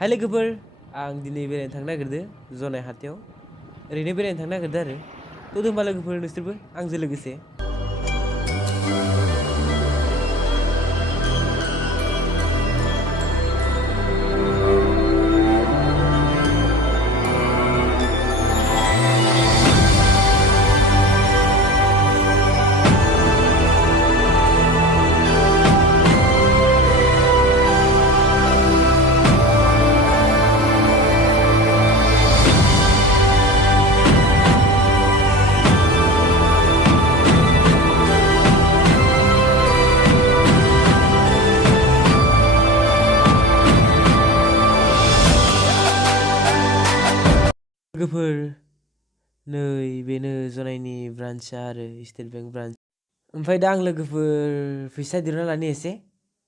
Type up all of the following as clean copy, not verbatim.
हाय लोगोफोर आं दिनै बेरायनो थांनो नागिरदों जनाय हाथायाव ओरैनो बेरायनो थांनो नागिरदों आरो थ' होनबा लोगोफोर नोंसोरबो आंजों लोगोसे लोगोफोर नै बेनो जनायनि ब्रान्चआ आरो स्टेट बेंक ब्रान्च ओमफ्राय दा आं लोगोफोर फैसा दिहुनना लानि एसे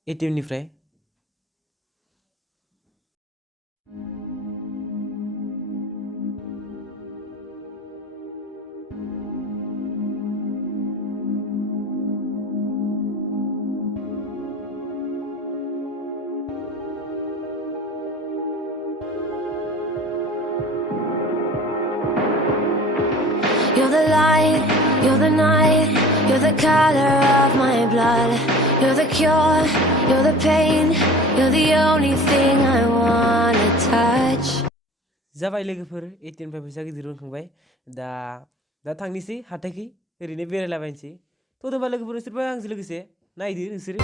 एटिएमनिफ्राय You're the light, you're the night, you're the color of my blood. You're the cure, you're the pain, you're the only thing I wanna touch. जाबाय लोगोफोर एटिएमनिफ्राय फैसा दिहुनखांबाय दा थांनिसै हाथायखै ओरैनो बेरायलाबायनोसै थ' होनबा लोगोफोर नोंसोरबो आंजों लोगोसे नायदो नोंसोरो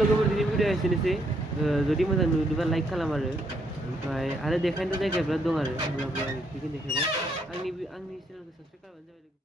लोगोफोर दिनै भिडिअ एसेनोसै जुदि मोजां नुदोंबा लाइक खालाम आरो देखायनोथ' जायगाया बिराद दं आरो अब्लाबो आं बेखौ देखायबाय आंनि चेनेलखौ साबसक्राइब खालामबानो जाबाय।